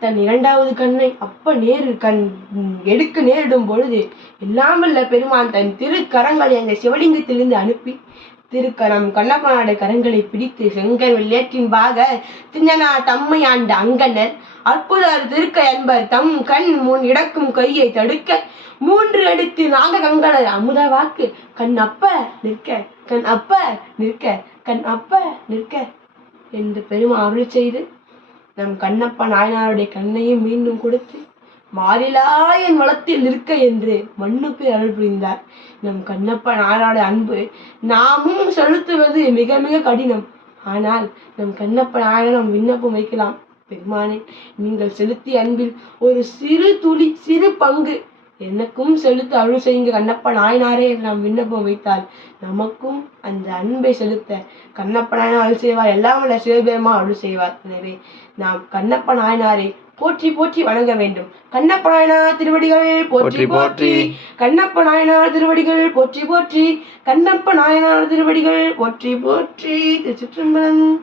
தன் இரண்டாவது கண்ணை அப்ப நேரு கண் எடுக்க நேரிடும் பொழுது எல்லாம் பெருமான் தன் திருக்கரங்களை அந்த சிவலிங்கத்திலிருந்து அனுப்பி திருக்கரம் கண்ணப்பனாட கரங்களை பிடித்து செங்கல் வெள்ளேற்றின் பாக திஞ்சனா தம்மை ஆண்ட அங்கனர் அற்புதர் திருக்க என்பர் தம் கண் முன் இடக்கும் கையை தடுக்க மூன்று அடுத்து நாக கங்கணர் அமுத வாக்கு கண் அப்ப நிற்க கண் அப்ப நிற்க கண் அப்ப நிற்க என்று பெருமா அருள் செய்து நம் கண்ணப்ப நாயனாருடைய கண்ணையும் மீண்டும் கொடுத்து மாறிலா என் வளத்தில் நிற்க என்று மண்ணுக்கு அருள் புரிந்தார். நம் கண்ணப்ப நாயனாருடைய அன்பு நாமும் செலுத்துவது மிக மிக கடினம். ஆனால் நம் கண்ணப்ப நாயனம் விண்ணப்பம் வைக்கலாம். பெருமானே நீங்கள் செலுத்திய அன்பில் ஒரு சிறு துளி சிறு பங்கு எனக்கும் செலுத்த அருள் செய்யுங்க கண்ணப்ப நாயனாரே நாம் விண்ணப்பம் வைத்தால் நமக்கும் அந்த அன்பை செலுத்த கண்ணப்ப நாயனார் அருள் செய்வார். எல்லாம் வல்ல சிவபெருமா அருள் செய்வார். எனவே நாம் கண்ணப்ப நாயனாரை போற்றி போற்றி வணங்க வேண்டும். கண்ணப்ப நாயனார் திருவடிகள் போற்றி. போற்றி. கண்ணப்ப நாயனார் திருவடிகள் போற்றி போற்றி. கண்ணப்ப நாயனார் திருவடிகள் போற்றி போற்றி. திருச்சிற்றம்பலம்.